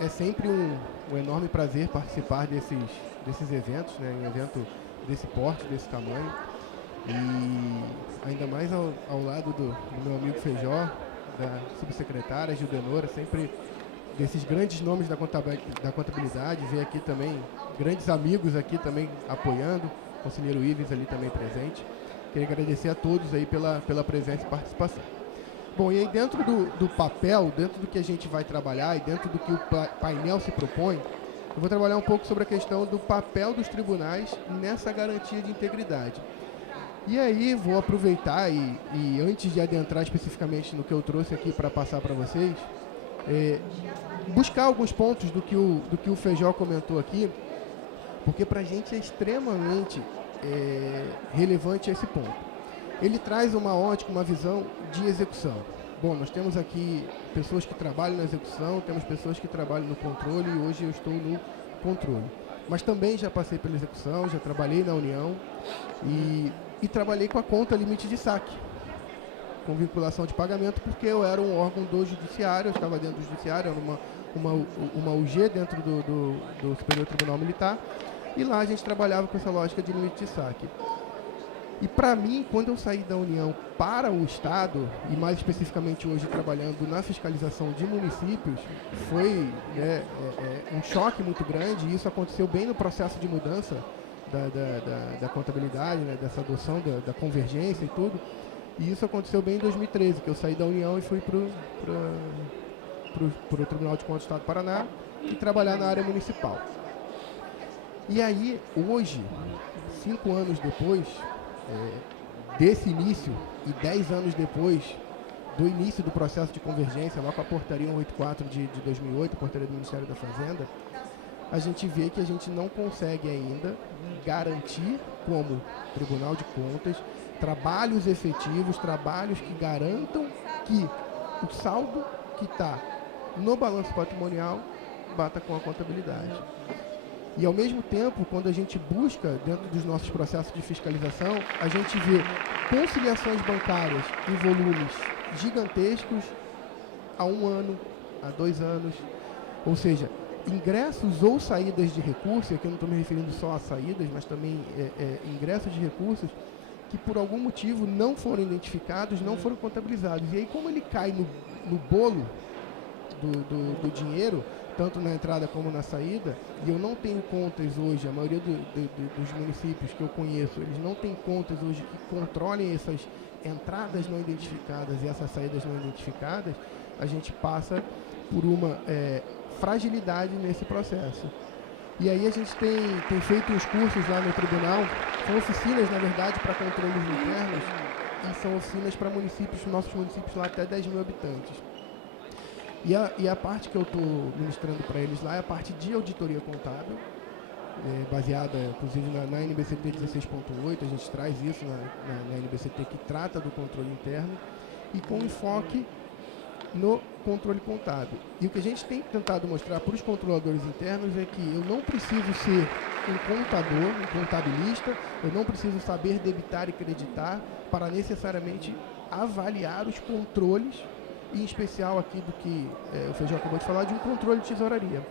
É sempre um enorme prazer participar desses eventos, né? Um evento desse porte, desse tamanho. E ainda mais ao lado do meu amigo Feijó, da subsecretária Gildenora, sempre desses grandes nomes da contabilidade, ver aqui também grandes amigos aqui também apoiando, o conselheiro Ives ali também presente. Queria agradecer a todos aí pela presença e participação. Bom, e aí dentro do papel, dentro do que a gente vai trabalhar e dentro do que o painel se propõe, eu vou trabalhar um pouco sobre a questão do papel dos tribunais nessa garantia de integridade. E aí vou aproveitar e antes de adentrar especificamente no que eu trouxe aqui para passar para vocês, buscar alguns pontos do que o Feijó comentou aqui, porque para a gente é extremamente relevante esse ponto. Ele traz uma ótica, uma visão de execução. Bom, nós temos aqui pessoas que trabalham na execução, temos pessoas que trabalham no controle e hoje eu estou no controle. Mas também já passei pela execução, já trabalhei na União e trabalhei com a conta limite de saque, com vinculação de pagamento, porque eu era um órgão do judiciário, eu estava dentro do judiciário, era uma UG dentro do Superior Tribunal Militar, e lá a gente trabalhava com essa lógica de limite de saque. E para mim, quando eu saí da União para o Estado, e mais especificamente hoje trabalhando na fiscalização de municípios, foi um choque muito grande, e isso aconteceu bem no processo de mudança da contabilidade, né, dessa adoção da convergência e tudo. E isso aconteceu bem em 2013, que eu saí da União e fui para o Tribunal de Contas do Estado do Paraná e trabalhar na área municipal. E aí, hoje, 5 anos depois desse início e 10 anos depois do início do processo de convergência, lá com a portaria 184 de 2008, a portaria do Ministério da Fazenda, a gente vê que a gente não consegue ainda garantir, como Tribunal de Contas, trabalhos efetivos, trabalhos que garantam que o saldo que está no balanço patrimonial bata com a contabilidade. E, ao mesmo tempo, quando a gente busca, dentro dos nossos processos de fiscalização, a gente vê conciliações bancárias em volumes gigantescos há 1 ano, há 2 anos. Ou seja, ingressos ou saídas de recursos, aqui eu não estou me referindo só a saídas, mas também ingressos de recursos, que por algum motivo não foram identificados, não foram contabilizados. E aí, como ele cai no bolo do dinheiro, tanto na entrada como na saída, e eu não tenho contas hoje, a maioria dos municípios que eu conheço, eles não têm contas hoje que controlem essas entradas não identificadas e essas saídas não identificadas, a gente passa por uma fragilidade nesse processo. E aí a gente tem feito uns cursos lá no tribunal, são oficinas, na verdade, para controles internos, e são oficinas para municípios, nossos municípios lá até 10 mil habitantes. E a parte que eu estou ministrando para eles lá é a parte de auditoria contábil, baseada, inclusive, na NBCT 16.8, a gente traz isso na NBCT, que trata do controle interno, e com enfoque no controle contábil. E o que a gente tem tentado mostrar para os controladores internos é que eu não preciso ser um contador, um contabilista, eu não preciso saber debitar e creditar para necessariamente avaliar os controles, em especial aqui do que o Feijó acabou de falar, de um controle de tesouraria.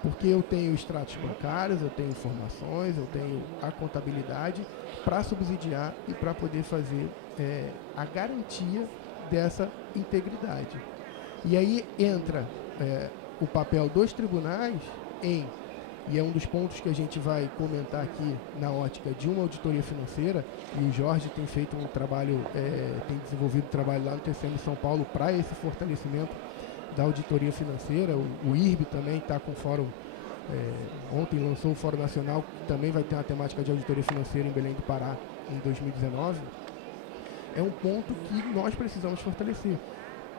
Porque eu tenho extratos bancários, eu tenho informações, eu tenho a contabilidade para subsidiar e para poder fazer a garantia dessa integridade. E aí entra o papel dos tribunais e é um dos pontos que a gente vai comentar aqui na ótica de uma auditoria financeira, e o Jorge tem feito um trabalho, tem desenvolvido um trabalho lá no TCM São Paulo para esse fortalecimento da auditoria financeira. O IRB também está com o fórum, ontem lançou o Fórum Nacional, que também vai ter uma temática de auditoria financeira em Belém do Pará em 2019. É um ponto que nós precisamos fortalecer,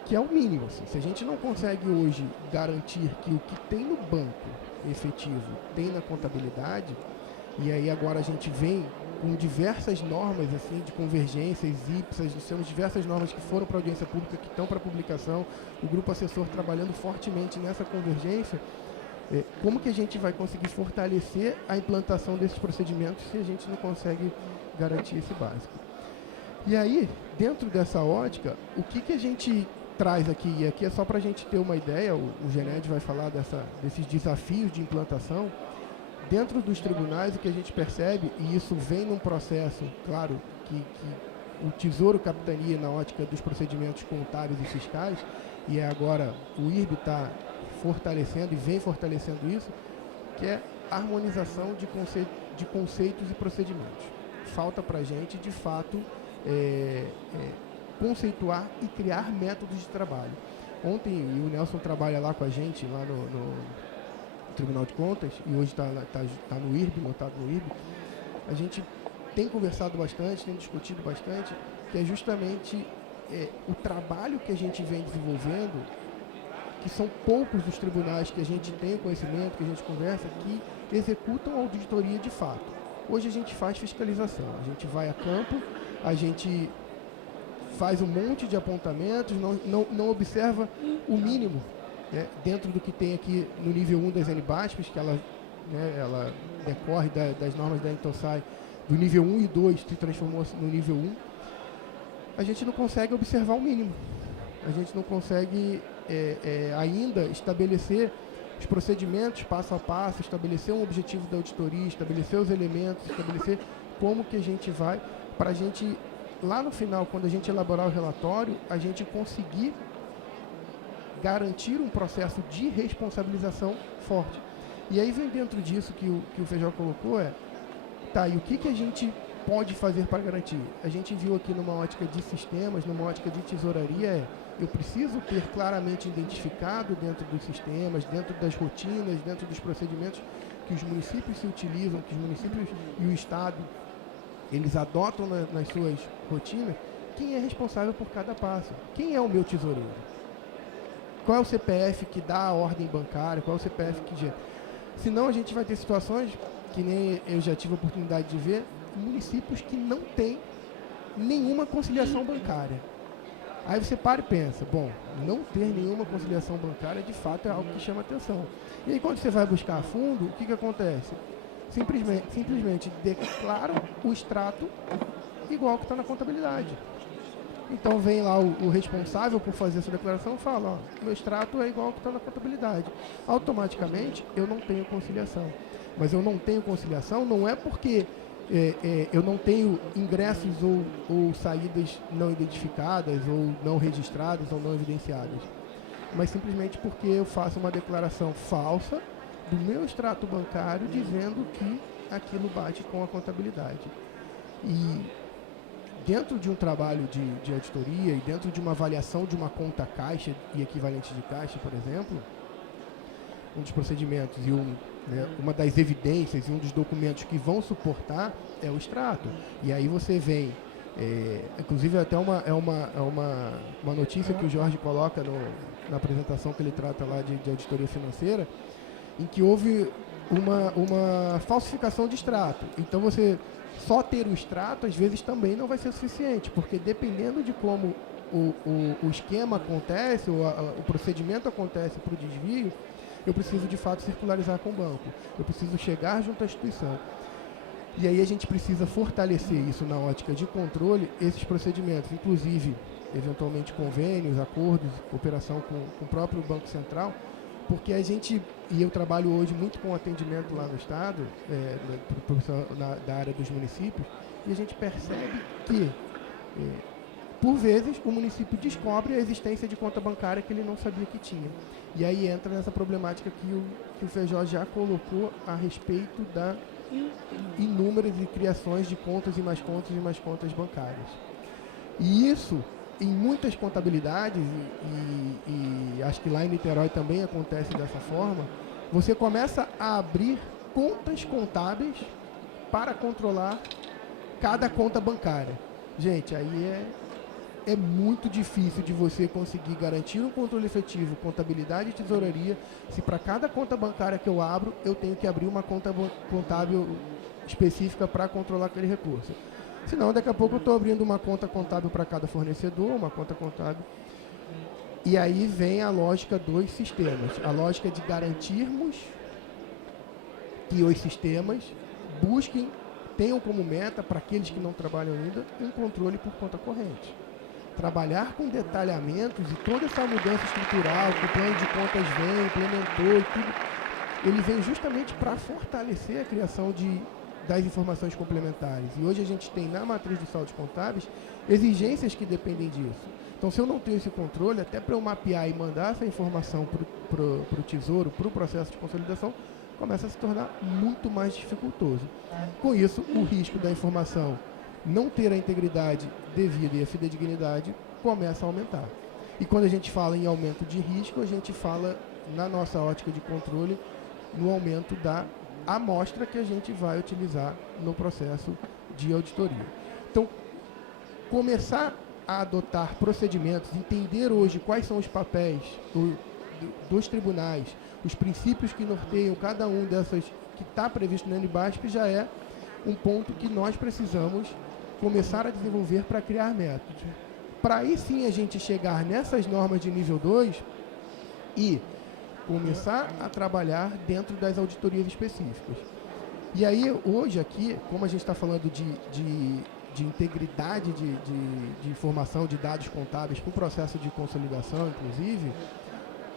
que é o mínimo. Assim. Se a gente não consegue hoje garantir que o que tem no banco efetivo tem na contabilidade, e aí agora a gente vem com diversas normas assim, de convergências, IPSAs, nós temos diversas normas que foram para a audiência pública, que estão para publicação, o grupo assessor trabalhando fortemente nessa convergência. Como que a gente vai conseguir fortalecer a implantação desses procedimentos se a gente não consegue garantir esse básico? E aí, dentro dessa ótica, o que a gente traz aqui, e aqui é só para a gente ter uma ideia, o Gened vai falar desses desafios de implantação, dentro dos tribunais o que a gente percebe, e isso vem num processo, claro, que o Tesouro Capitania na ótica dos procedimentos contábeis e fiscais, e agora o IRB está fortalecendo e vem fortalecendo isso, que é harmonização de conceitos e procedimentos. Falta para a gente, de fato, conceituar e criar métodos de trabalho. Ontem, e o Nelson trabalha lá com a gente, lá no Tribunal de Contas, e hoje está no IRB, montado no IRB, a gente tem conversado bastante, tem discutido bastante, que é justamente o trabalho que a gente vem desenvolvendo, que são poucos os tribunais que a gente tem conhecimento, que a gente conversa, que executam a auditoria de fato. Hoje a gente faz fiscalização, a gente vai a campo, a gente faz um monte de apontamentos, não observa o mínimo, né, dentro do que tem aqui no nível 1 das NBASPs, que ela decorre das normas da Intelsai, do nível 1 e 2 se transformou no nível 1, a gente não consegue observar o mínimo. A gente não consegue ainda estabelecer os procedimentos passo a passo, estabelecer um objetivo da auditoria, estabelecer os elementos, estabelecer como que a gente vai, para a gente, lá no final, quando a gente elaborar o relatório, a gente conseguir garantir um processo de responsabilização forte. E aí vem dentro disso que o Feijó colocou, tá, e o que a gente pode fazer para garantir? A gente viu aqui numa ótica de sistemas, numa ótica de tesouraria, eu preciso ter claramente identificado dentro dos sistemas, dentro das rotinas, dentro dos procedimentos que os municípios se utilizam, que os municípios e o Estado, eles adotam nas suas rotinas, quem é responsável por cada passo? Quem é o meu tesoureiro? Qual é o CPF que dá a ordem bancária? Qual é o CPF que gera? Senão a gente vai ter situações, que nem eu já tive a oportunidade de ver, municípios que não têm nenhuma conciliação bancária. Aí você para e pensa, bom, não ter nenhuma conciliação bancária de fato é algo que chama atenção. E aí quando você vai buscar a fundo, o que acontece? Simplesmente declaram o extrato igual que está na contabilidade. Então vem lá o responsável por fazer essa declaração e fala, meu extrato é igual que está na contabilidade. Automaticamente eu não tenho conciliação. Mas eu não tenho conciliação não é porque eu não tenho ingressos ou saídas não identificadas, ou não registradas, ou não evidenciadas. Mas simplesmente porque eu faço uma declaração falsa do meu extrato bancário dizendo que aquilo bate com a contabilidade. E dentro de um trabalho de auditoria e dentro de uma avaliação de uma conta caixa e equivalente de caixa, por exemplo, um dos procedimentos e uma das evidências e um dos documentos que vão suportar é o extrato. E aí você vem, inclusive até uma notícia que o Jorge coloca na apresentação que ele trata lá de auditoria financeira, em que houve uma falsificação de extrato. Então você só ter o extrato às vezes também não vai ser suficiente, porque dependendo de como o esquema acontece, ou o procedimento acontece para o desvio, eu preciso de fato circularizar com o banco, eu preciso chegar junto à instituição. E aí a gente precisa fortalecer isso na ótica de controle, esses procedimentos, inclusive, eventualmente convênios, acordos, cooperação com o próprio Banco Central, porque a gente, e eu trabalho hoje muito com atendimento lá no Estado, da área dos municípios, e a gente percebe que, por vezes, o município descobre a existência de conta bancária que ele não sabia que tinha. E aí entra nessa problemática que o Feijó já colocou a respeito da inúmeras criações de contas e mais contas bancárias. E isso, em muitas contabilidades, e acho que lá em Niterói também acontece dessa forma, você começa a abrir contas contábeis para controlar cada conta bancária. Gente, aí é muito difícil de você conseguir garantir um controle efetivo, contabilidade e tesouraria, se para cada conta bancária que eu abro, eu tenho que abrir uma conta contábil específica para controlar aquele recurso. Senão, daqui a pouco eu estou abrindo uma conta contábil para cada fornecedor, uma conta contábil. E aí vem a lógica dos sistemas. A lógica de garantirmos que os sistemas tenham como meta, para aqueles que não trabalham ainda, um controle por conta corrente. trabalhar com detalhamentos e toda essa mudança estrutural que o plano de contas vem, implementou e tudo, ele vem justamente para fortalecer a criação das informações complementares. E hoje a gente tem na matriz dos saldos contábeis exigências que dependem disso. Então, se eu não tenho esse controle, até para eu mapear e mandar essa informação para o Tesouro, para o processo de consolidação, começa a se tornar muito mais dificultoso. Com isso, o risco da informação não ter a integridade devida e a fidedignidade começa a aumentar. E quando a gente fala em aumento de risco, a gente fala, na nossa ótica de controle, no aumento da amostra que a gente vai utilizar no processo de auditoria. Então, começar a adotar procedimentos, entender hoje quais são os papéis dos tribunais, os princípios que norteiam cada um dessas que está previsto no NBASP, já é um ponto que nós precisamos começar a desenvolver para criar métodos. Para aí sim a gente chegar nessas normas de nível 2 e começar a trabalhar dentro das auditorias específicas. E aí, hoje aqui, como a gente está falando de integridade de informação, de dados contábeis para o processo de consolidação, inclusive,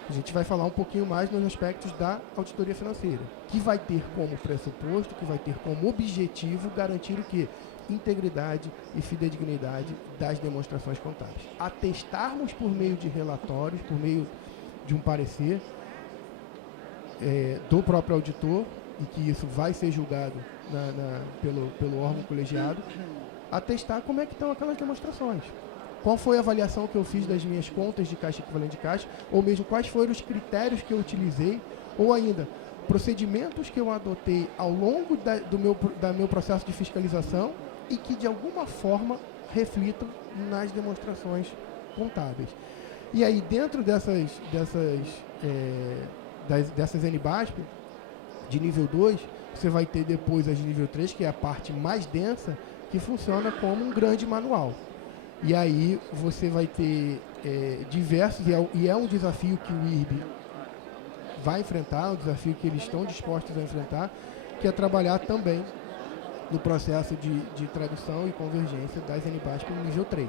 a gente vai falar um pouquinho mais nos aspectos da auditoria financeira, que vai ter como pressuposto, que vai ter como objetivo garantir o quê? Integridade e fidedignidade das demonstrações contábeis. Atestarmos por meio de relatórios, por meio de um parecer do próprio auditor, e que isso vai ser julgado pelo órgão colegiado, atestar como é que estão aquelas demonstrações. Qual foi a avaliação que eu fiz das minhas contas de caixa equivalente de caixa, ou mesmo quais foram os critérios que eu utilizei, ou ainda procedimentos que eu adotei ao longo do meu processo de fiscalização e que de alguma forma reflitam nas demonstrações contábeis. E aí, dentro dessas NBASP, de nível 2, você vai ter depois as de nível 3, que é a parte mais densa, que funciona como um grande manual. E aí você vai ter diversos, e é um desafio que o IRB vai enfrentar, um desafio que eles estão dispostos a enfrentar, que é trabalhar também no processo de tradução e convergência das NBASP no nível 3.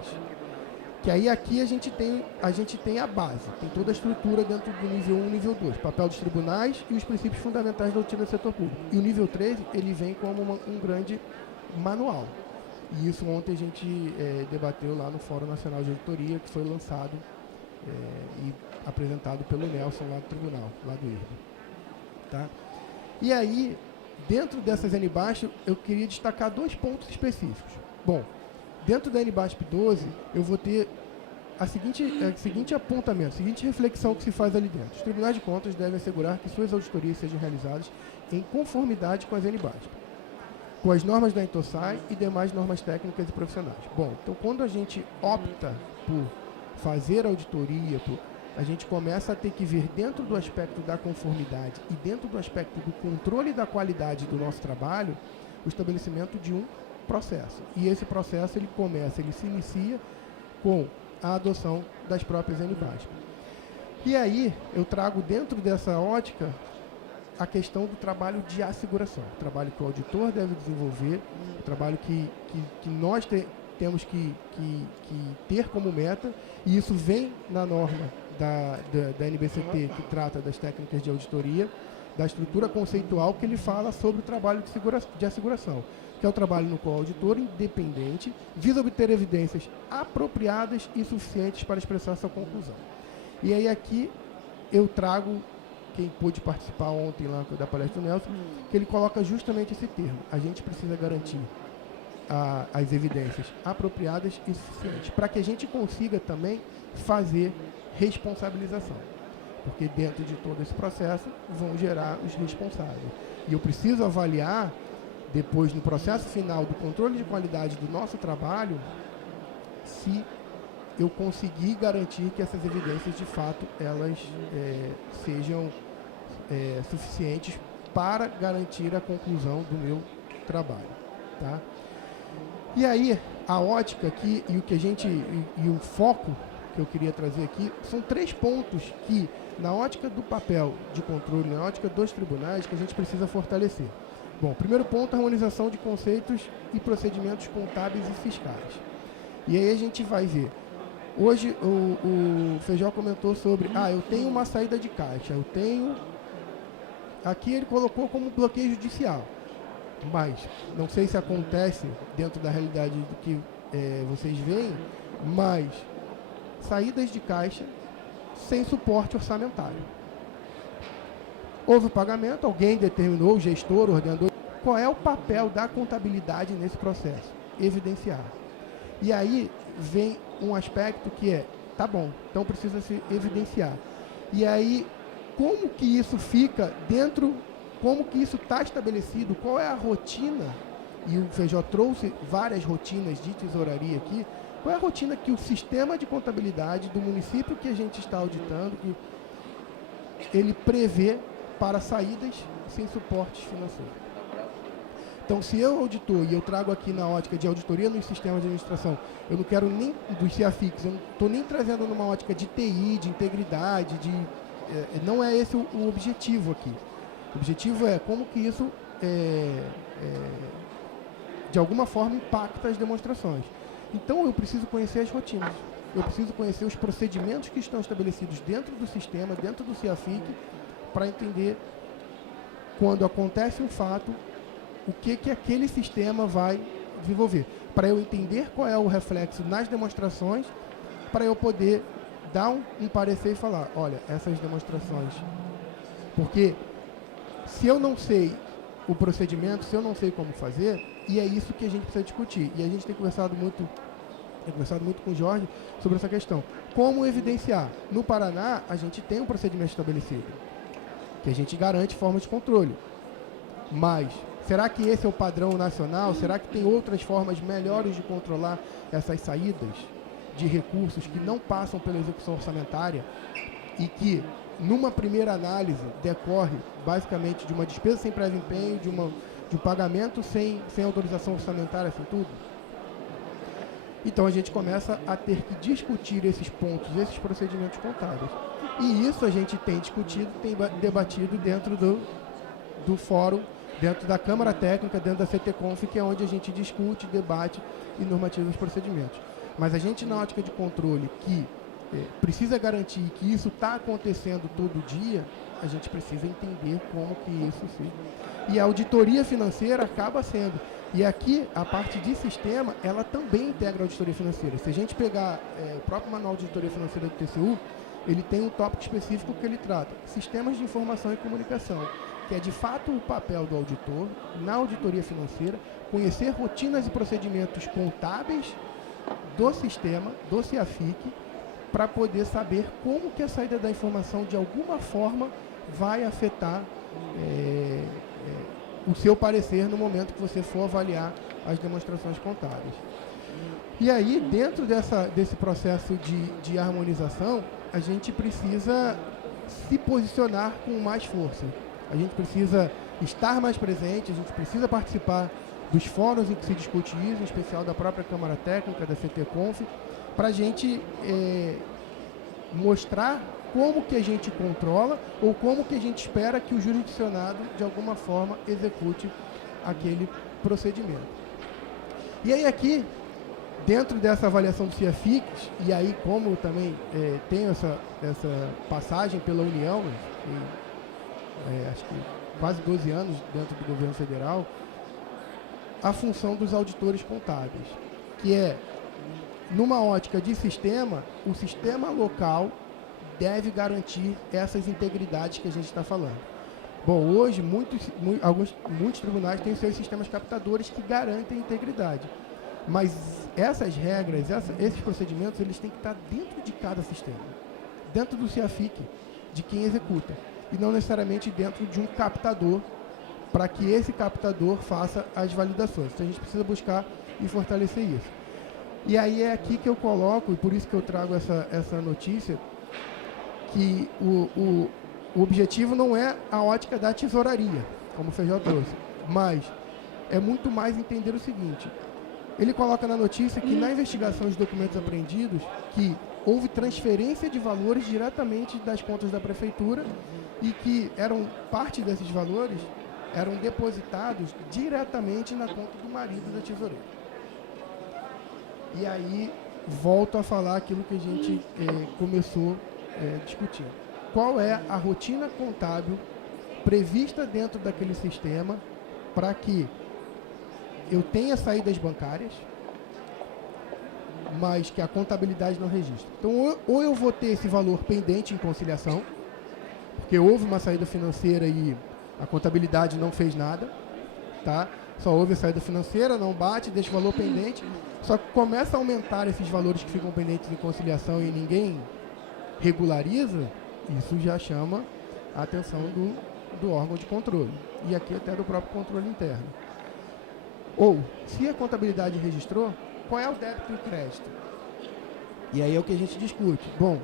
Que aí aqui a gente tem a base, tem toda a estrutura dentro do nível 1 e nível 2, papel dos tribunais e os princípios fundamentais da auditoria do setor público. E o nível 3, ele vem como um grande manual. E isso ontem a gente debateu lá no Fórum Nacional de Auditoria, que foi lançado e apresentado pelo Nelson lá do tribunal, lá do IRB. Tá? E aí, dentro dessas NBASP, eu queria destacar 2 pontos específicos. Bom, dentro da NBASP 12, eu vou ter o seguinte apontamento, a seguinte reflexão que se faz ali dentro. Os tribunais de contas devem assegurar que suas auditorias sejam realizadas em conformidade com as NBASP, com as normas da INTOSAI e demais normas técnicas e profissionais. Bom, então quando a gente opta por fazer auditoria, a gente começa a ter que ver dentro do aspecto da conformidade e dentro do aspecto do controle da qualidade do nosso trabalho, o estabelecimento de um processo. E esse processo ele se inicia com a adoção das próprias NBASP. E aí eu trago dentro dessa ótica a questão do trabalho de asseguração, o trabalho que o auditor deve desenvolver, o trabalho que nós temos que ter como meta, e isso vem na norma da NBCT, que trata das técnicas de auditoria, da estrutura conceitual, que ele fala sobre o trabalho de asseguração, que é o trabalho no qual o auditor independente visa obter evidências apropriadas e suficientes para expressar sua conclusão. E aí aqui eu trago, quem pôde participar ontem lá da palestra do Nelson, que ele coloca justamente esse termo. A gente precisa garantir as evidências apropriadas e suficientes, para que a gente consiga também fazer responsabilização. Porque dentro de todo esse processo vão gerar os responsáveis. E eu preciso avaliar, depois no processo final do controle de qualidade do nosso trabalho, se eu conseguir garantir que essas evidências, de fato, elas sejam suficientes para garantir a conclusão do meu trabalho. Tá? E aí, a ótica aqui, e o foco que eu queria trazer aqui, são 3 pontos que, na ótica do papel de controle, na ótica dos tribunais, que a gente precisa fortalecer. Bom, primeiro ponto, harmonização de conceitos e procedimentos contábeis e fiscais. E aí a gente vai ver Hoje o Feijó comentou sobre, eu tenho uma saída de caixa, eu tenho... Aqui ele colocou como bloqueio judicial, mas não sei se acontece dentro da realidade do que vocês veem, mas saídas de caixa sem suporte orçamentário. Houve o pagamento, alguém determinou, o gestor, o ordenador, qual é o papel da contabilidade nesse processo? Evidenciar. E aí vem um aspecto que tá bom, então precisa se evidenciar. E aí, como que isso fica dentro, como que isso está estabelecido, qual é a rotina, e o Feijó trouxe várias rotinas de tesouraria aqui, qual é a rotina que o sistema de contabilidade do município que a gente está auditando, que ele prevê para saídas sem suportes financeiros. Então, se eu auditor, e eu trago aqui na ótica de auditoria nos sistemas de administração, eu não quero nem dos CIAFIX, eu não estou nem trazendo numa ótica de TI, de integridade, não é esse o objetivo aqui. O objetivo é como que isso, de alguma forma, impacta as demonstrações. Então, eu preciso conhecer as rotinas, eu preciso conhecer os procedimentos que estão estabelecidos dentro do sistema, dentro do CIAFIC, para entender, quando acontece um fato, o que aquele sistema vai desenvolver. Para eu entender qual é o reflexo nas demonstrações, para eu poder dar um parecer e falar, olha, essas demonstrações... Porque se eu não sei o procedimento, se eu não sei como fazer, e é isso que a gente precisa discutir. E a gente tem conversado muito com o Jorge sobre essa questão. Como evidenciar? No Paraná, a gente tem um procedimento estabelecido, que a gente garante forma de controle. Mas, será que esse é o padrão nacional? Será que tem outras formas melhores de controlar essas saídas de recursos que não passam pela execução orçamentária e que, numa primeira análise, decorre basicamente de uma despesa sem prévio empenho, de um pagamento sem autorização orçamentária, sem tudo? Então a gente começa a ter que discutir esses pontos, esses procedimentos contábeis. E isso a gente tem discutido, tem debatido dentro do fórum, dentro da Câmara Técnica, dentro da CTConf, que é onde a gente discute, debate e normatiza os procedimentos. Mas a gente, na ótica de controle, que precisa garantir que isso está acontecendo todo dia, a gente precisa entender como que isso se... E a auditoria financeira acaba sendo... E aqui, a parte de sistema, ela também integra a auditoria financeira. Se a gente pegar o próprio Manual de Auditoria Financeira do TCU, ele tem um tópico específico que ele trata, sistemas de informação e comunicação, que é de fato o papel do auditor na auditoria financeira, conhecer rotinas e procedimentos contábeis do sistema, do CIAFIC, para poder saber como que a saída da informação, de alguma forma, vai afetar o seu parecer no momento que você for avaliar as demonstrações contábeis. E aí, dentro desse processo de harmonização, a gente precisa se posicionar com mais força. A gente precisa estar mais presente, a gente precisa participar dos fóruns em que se discute isso, em especial da própria Câmara Técnica, da CTConf, para a gente mostrar como que a gente controla ou como que a gente espera que o jurisdicionado, de alguma forma, execute aquele procedimento. E aí aqui, dentro dessa avaliação do CIAFIX, e aí como também tenho essa passagem pela União, acho que quase 12 anos dentro do governo federal, a função dos auditores contábeis, que é, numa ótica de sistema, o sistema local deve garantir essas integridades que a gente está falando. Bom, hoje muitos tribunais têm seus sistemas captadores que garantem integridade, mas essas regras, esses procedimentos, eles têm que estar dentro de cada sistema, dentro do CIAFIC, de quem executa, e não necessariamente dentro de um captador, para que esse captador faça as validações. Então a gente precisa buscar e fortalecer isso. E aí é aqui que eu coloco, e por isso que eu trago essa notícia, que o objetivo não é a ótica da tesouraria, como o Feijó trouxe, mas é muito mais entender o seguinte: ele coloca na notícia que na investigação de documentos apreendidos, que houve transferência de valores diretamente das contas da prefeitura e que parte desses valores eram depositados diretamente na conta do marido da tesoureira. E aí volto a falar aquilo que a gente começou discutindo. Qual é a rotina contábil prevista dentro daquele sistema para que eu tenha saídas bancárias, mas que a contabilidade não registre? Então, ou eu vou ter esse valor pendente em conciliação, porque houve uma saída financeira e a contabilidade não fez nada, tá? Só houve a saída financeira, não bate, deixa o valor pendente, só que começa a aumentar esses valores que ficam pendentes em conciliação e ninguém regulariza, isso já chama a atenção do órgão de controle, e aqui até do próprio controle interno. Ou, se a contabilidade registrou, qual é o débito e crédito? E aí é o que a gente discute. Bom,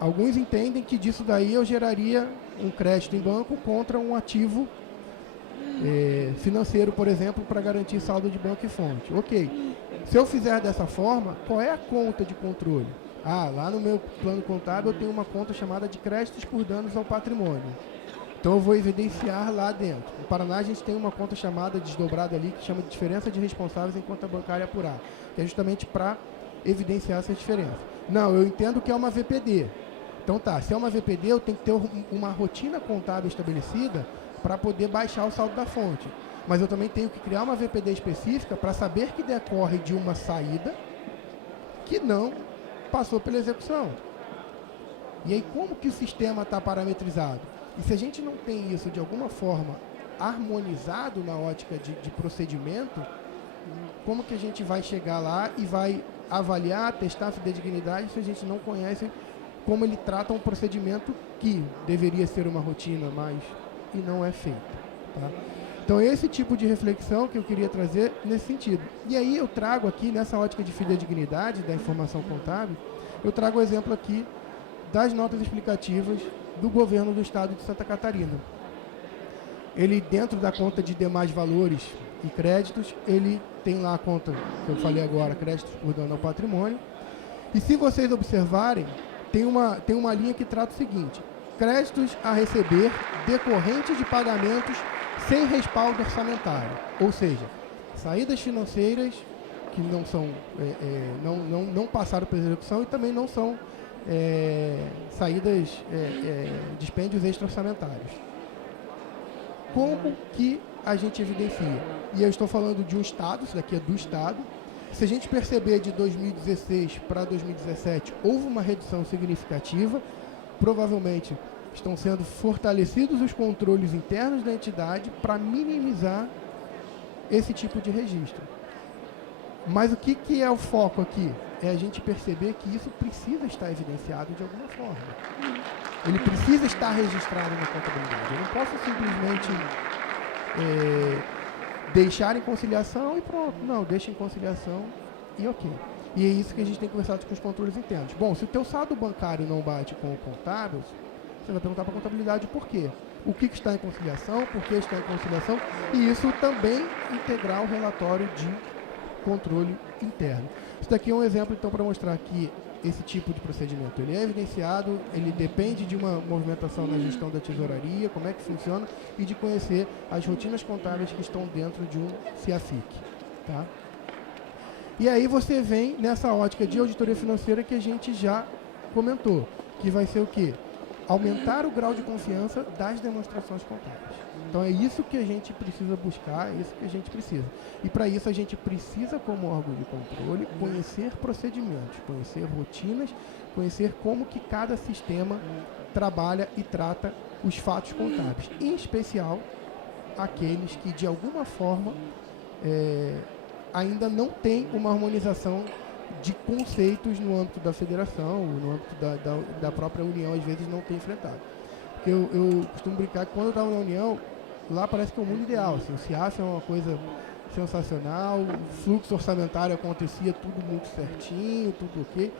alguns entendem que disso daí eu geraria um crédito em banco contra um ativo financeiro, por exemplo, para garantir saldo de banco e fonte. Ok. Se eu fizer dessa forma, qual é a conta de controle? Lá no meu plano contábil eu tenho uma conta chamada de créditos por danos ao patrimônio. Então eu vou evidenciar lá dentro. No Paraná a gente tem uma conta chamada, desdobrada ali, que chama de diferença de responsáveis em conta bancária apurada, que é justamente para evidenciar essa diferença. Não, eu entendo que é uma VPD. Então tá, se é uma VPD, eu tenho que ter uma rotina contábil estabelecida para poder baixar o saldo da fonte. Mas eu também tenho que criar uma VPD específica para saber que decorre de uma saída que não passou pela execução. E aí como que o sistema está parametrizado? E se a gente não tem isso de alguma forma harmonizado na ótica de procedimento, como que a gente vai chegar lá e vai avaliar, testar a fidedignidade se a gente não conhece como ele trata um procedimento que deveria ser uma rotina, mas e não é feito. Tá? Então esse tipo de reflexão que eu queria trazer nesse sentido. E aí eu trago aqui, nessa ótica de fidedignidade da informação contábil, eu trago o exemplo aqui das notas explicativas do governo do estado de Santa Catarina. Ele, dentro da conta de demais valores e créditos, ele tem lá a conta que eu falei agora, créditos por dano ao patrimônio. E se vocês observarem, tem uma linha que trata o seguinte: créditos a receber decorrentes de pagamentos sem respaldo orçamentário. Ou seja, saídas financeiras que não são, não passaram pela execução e também não são saídas, dispêndios extra-orçamentários. Como que a gente evidencia? E eu estou falando de um estado, isso daqui é do estado. Se a gente perceber de 2016 para 2017, houve uma redução significativa, provavelmente estão sendo fortalecidos os controles internos da entidade para minimizar esse tipo de registro. Mas o que é o foco aqui? É a gente perceber que isso precisa estar evidenciado de alguma forma. Ele precisa estar registrado na contabilidade. Eu não posso simplesmente deixar em conciliação e pronto. Não, deixa em conciliação e ok. E é isso que a gente tem conversado com os controles internos. Bom, se o teu saldo bancário não bate com o contábil, você vai perguntar para a contabilidade por quê. O que está em conciliação, por que está em conciliação, e isso também integrar o relatório de controle interno. Isso daqui é um exemplo, então, para mostrar que esse tipo de procedimento ele é evidenciado, ele depende de uma movimentação na gestão da tesouraria, como é que funciona, e de conhecer as rotinas contábeis que estão dentro de um CIAFIC. Tá? E aí você vem nessa ótica de auditoria financeira que a gente já comentou, que vai ser o quê? Aumentar o grau de confiança das demonstrações contábeis. Então é isso que a gente precisa buscar, é isso que a gente precisa. E para isso a gente precisa, como órgão de controle, conhecer procedimentos, conhecer rotinas, conhecer como que cada sistema trabalha e trata os fatos contábeis. Em especial, aqueles que de alguma forma ainda não têm uma harmonização de conceitos no âmbito da federação, no âmbito da própria União, às vezes não tem enfrentado. Porque eu costumo brincar que quando eu estava na União, lá parece que é o mundo ideal. Assim, o CIAF é uma coisa sensacional, o fluxo orçamentário acontecia tudo muito certinho, tudo ok.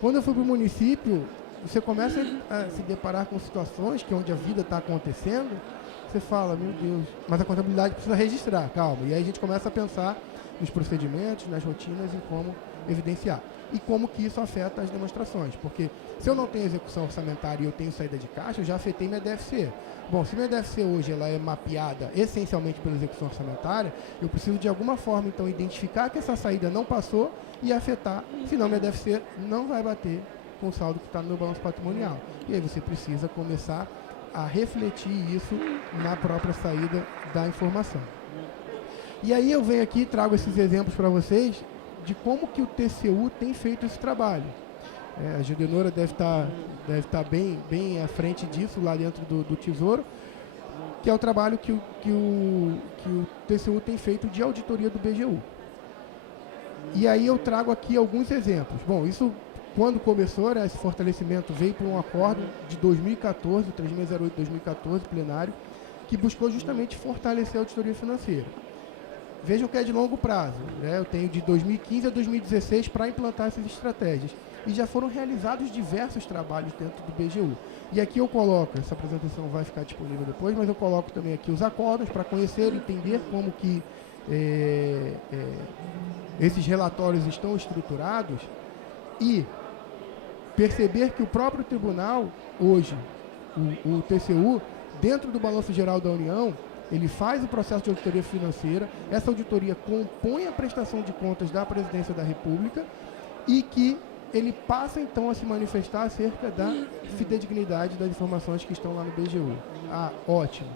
Quando eu fui para o município, você começa a se deparar com situações que onde a vida está acontecendo, você fala, meu Deus, mas a contabilidade precisa registrar, calma. E aí a gente começa a pensar nos procedimentos, nas rotinas, em como evidenciar. e como que isso afeta as demonstrações. Porque se eu não tenho execução orçamentária e eu tenho saída de caixa, eu já afetei minha DFC. Bom, se minha DFC hoje ela é mapeada essencialmente pela execução orçamentária, eu preciso de alguma forma, então, identificar que essa saída não passou e afetar, senão minha DFC não vai bater com o saldo que está no meu balanço patrimonial. E aí você precisa começar a refletir isso na própria saída da informação. E aí eu venho aqui e trago esses exemplos para vocês de como que o TCU tem feito esse trabalho. A Gedenora deve estar bem à frente disso, lá dentro do Tesouro, que é o trabalho que o TCU tem feito de auditoria do BGU. E aí eu trago aqui alguns exemplos. Bom, isso, quando começou, esse fortalecimento veio por um acordo de 2014, 3608 de 2014, plenário, que buscou justamente fortalecer a auditoria financeira. Vejam que é de longo prazo, né? Eu tenho de 2015 a 2016 para implantar essas estratégias. E já foram realizados diversos trabalhos dentro do BGU. E aqui eu coloco, essa apresentação vai ficar disponível depois, mas eu coloco também aqui os acordos para conhecer, entender como que esses relatórios estão estruturados e perceber que o próprio tribunal, hoje, o TCU, dentro do Balanço Geral da União, ele faz o processo de auditoria financeira, essa auditoria compõe a prestação de contas da Presidência da República e que ele passa, então, a se manifestar acerca da fidedignidade das informações que estão lá no BGU. Ah, ótimo.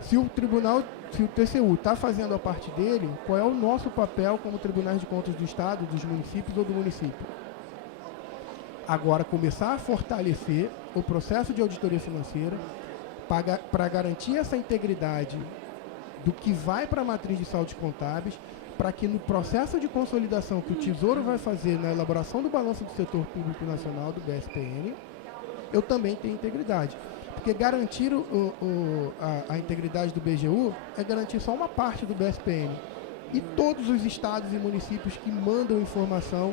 Se o TCU está fazendo a parte dele, qual é o nosso papel como Tribunais de Contas do Estado, dos municípios ou do município? Agora, começar a fortalecer o processo de auditoria financeira para garantir essa integridade do que vai para a matriz de saldos contábeis, para que no processo de consolidação que o Tesouro vai fazer na elaboração do balanço do setor público nacional, do BSPN, eu também tenha integridade. Porque garantir a integridade do BGU é garantir só uma parte do BSPN. E todos os estados e municípios que mandam informação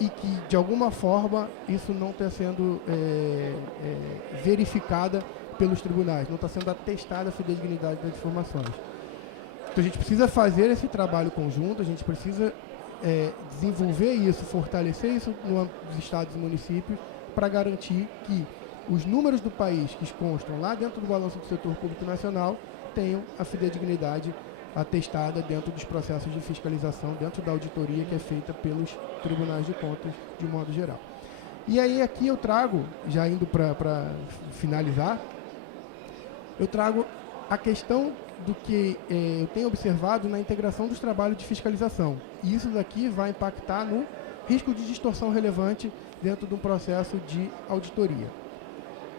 e que, de alguma forma, isso não está sendo verificada pelos tribunais, não está sendo atestada a fidedignidade das informações. Então a gente precisa fazer esse trabalho conjunto, a gente precisa desenvolver isso, fortalecer isso no âmbito dos estados e municípios para garantir que os números do país que constam lá dentro do balanço do setor público nacional tenham a fidedignidade atestada dentro dos processos de fiscalização, dentro da auditoria que é feita pelos tribunais de contas de modo geral. E aí aqui eu trago, já indo para finalizar, eu trago a questão do que eu tenho observado na integração dos trabalhos de fiscalização. E isso daqui vai impactar no risco de distorção relevante dentro de um processo de auditoria.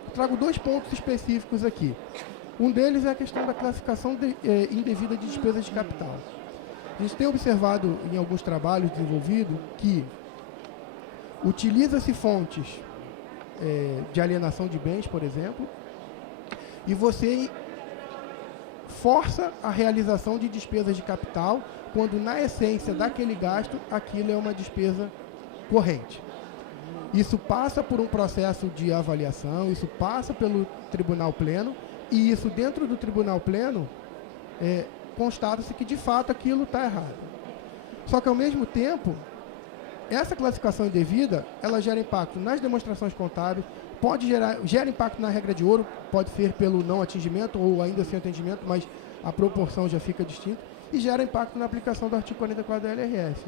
Eu trago dois pontos específicos aqui. Um deles é a questão da classificação indevida de despesas de capital. A gente tem observado em alguns trabalhos desenvolvidos que utiliza-se fontes de alienação de bens, por exemplo, e você força a realização de despesas de capital, quando na essência daquele gasto, aquilo é uma despesa corrente. Isso passa por um processo de avaliação, isso passa pelo Tribunal Pleno, e isso dentro do Tribunal Pleno, constata-se que de fato aquilo está errado. Só que ao mesmo tempo, essa classificação indevida, ela gera impacto nas demonstrações contábeis, gera impacto na regra de ouro, pode ser pelo não atingimento ou ainda sem atendimento, mas a proporção já fica distinta, e gera impacto na aplicação do artigo 44 da LRF.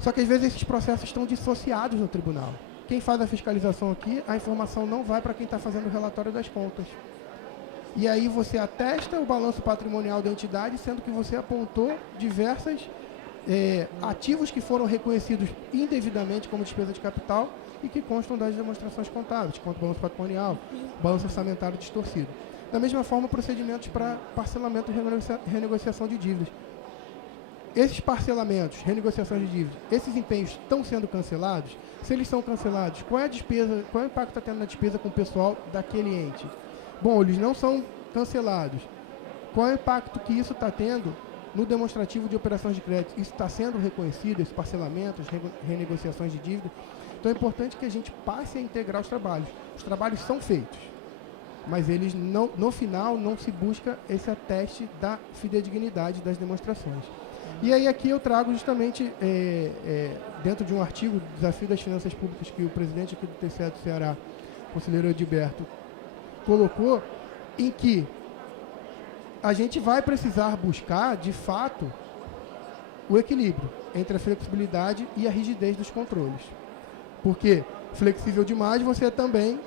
Só que às vezes esses processos estão dissociados no tribunal. Quem faz a fiscalização aqui, a informação não vai para quem está fazendo o relatório das contas. E aí você atesta o balanço patrimonial da entidade, sendo que você apontou diversos ativos que foram reconhecidos indevidamente como despesa de capital e que constam das demonstrações contábeis, quanto balanço patrimonial, balanço orçamentário distorcido. Da mesma forma, procedimentos para parcelamento e renegociação de dívidas. Esses parcelamentos, renegociações de dívidas, esses empenhos estão sendo cancelados? Se eles são cancelados, qual é a despesa, qual é o impacto que está tendo na despesa com o pessoal daquele ente? Bom, eles não são cancelados. Qual é o impacto que isso está tendo no demonstrativo de operações de crédito? Isso está sendo reconhecido, esses parcelamentos, renegociações de dívida? Então é importante que a gente passe a integrar os trabalhos. Os trabalhos são feitos, mas eles no final não se busca esse ateste da fidedignidade das demonstrações. E aí aqui eu trago justamente, dentro de um artigo, Desafio das Finanças Públicas, que o presidente aqui do TCE do Ceará, conselheiro Edilberto, colocou, em que a gente vai precisar buscar, de fato, o equilíbrio entre a flexibilidade e a rigidez dos controles. Porque flexível demais, você também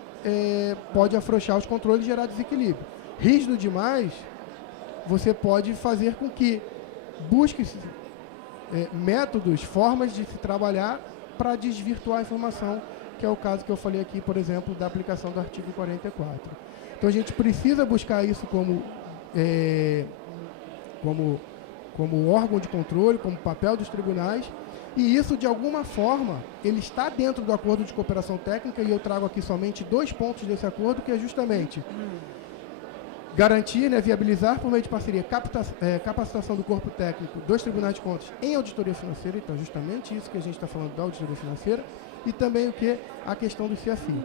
pode afrouxar os controles e gerar desequilíbrio. Rígido demais, você pode fazer com que busque métodos, formas de se trabalhar para desvirtuar a informação, que é o caso que eu falei aqui, por exemplo, da aplicação do artigo 44. Então, a gente precisa buscar isso como órgão de controle, como papel dos tribunais, e isso, de alguma forma, ele está dentro do acordo de cooperação técnica, e eu trago aqui somente 2 pontos desse acordo, que é justamente garantir, viabilizar por meio de parceria, capacitação do corpo técnico dos tribunais de contas em auditoria financeira, então justamente isso que a gente está falando da auditoria financeira, e também a questão dos CIAFIX.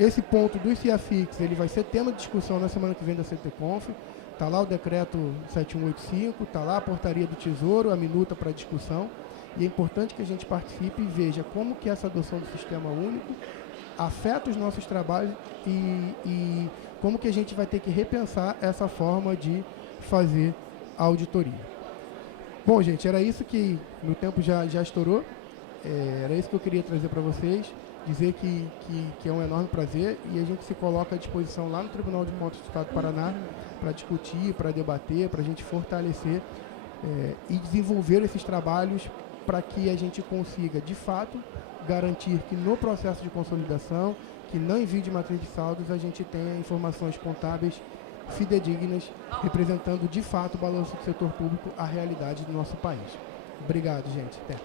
Esse ponto dos CIAFIX, ele vai ser tema de discussão na semana que vem da CTConf, está lá o decreto 7185, está lá a portaria do Tesouro, a minuta para discussão, e é importante que a gente participe e veja como que essa adoção do sistema único afeta os nossos trabalhos e como que a gente vai ter que repensar essa forma de fazer a auditoria. Bom, gente, era isso que meu tempo já estourou, era isso que eu queria trazer para vocês, dizer que é um enorme prazer e a gente se coloca à disposição lá no Tribunal de Contas do Estado do Paraná para discutir, para debater, para a gente fortalecer e desenvolver esses trabalhos para que a gente consiga, de fato, garantir que no processo de consolidação, que não envie de matriz de saldos, a gente tenha informações contábeis fidedignas, representando de fato o balanço do setor público, a realidade do nosso país. Obrigado, gente. Até.